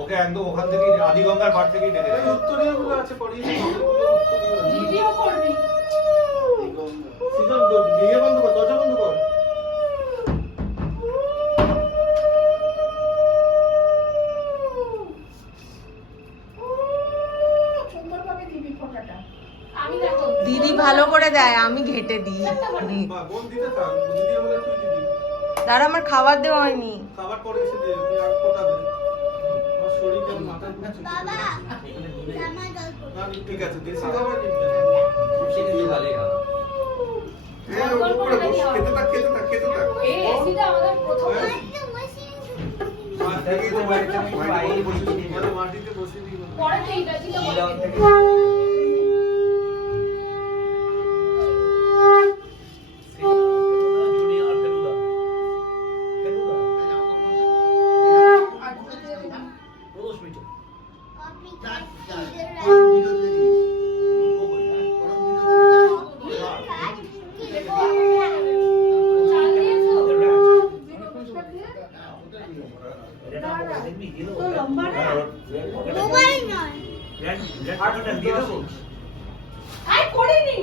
ওকে একদম ওখান থেকে আদিগঙ্গার পাড় থেকেই ডেকে দেবে। উত্তরীয় গুলো আছে পড়িয়ে ভিডিও করবি সিজন দিয়ে বন্ধ কর, দরজা বন্ধ কর। সুন্দরভাবে দিবি ফোঁটাটা। আমি দেখো দিদি ভালো করে দেয়, আমি ঘেটে দিই। মা বোন দিতে থাক, দিদি বলে তুই দিবি। দাঁড়া, আমার খাবার দেওয়া হয়নি। খাবার পরে এসে দিয়ে তুই আর ফোটা দে। আমার শরীর কেমন মাথা ঘুরছে। বাবা জামা জল না ঠিক আছে, দেশি খাবার দিবি। হ্যাঁ, উপরে বস, খেতে থাক, খেতে থাক, খেতে থাক। এই এসিটা আমাদের প্রথম মাটিতে বসে দিই। পরে তো ইংরেজিতে বলে দেব। মোবাইল নয় আই করিনি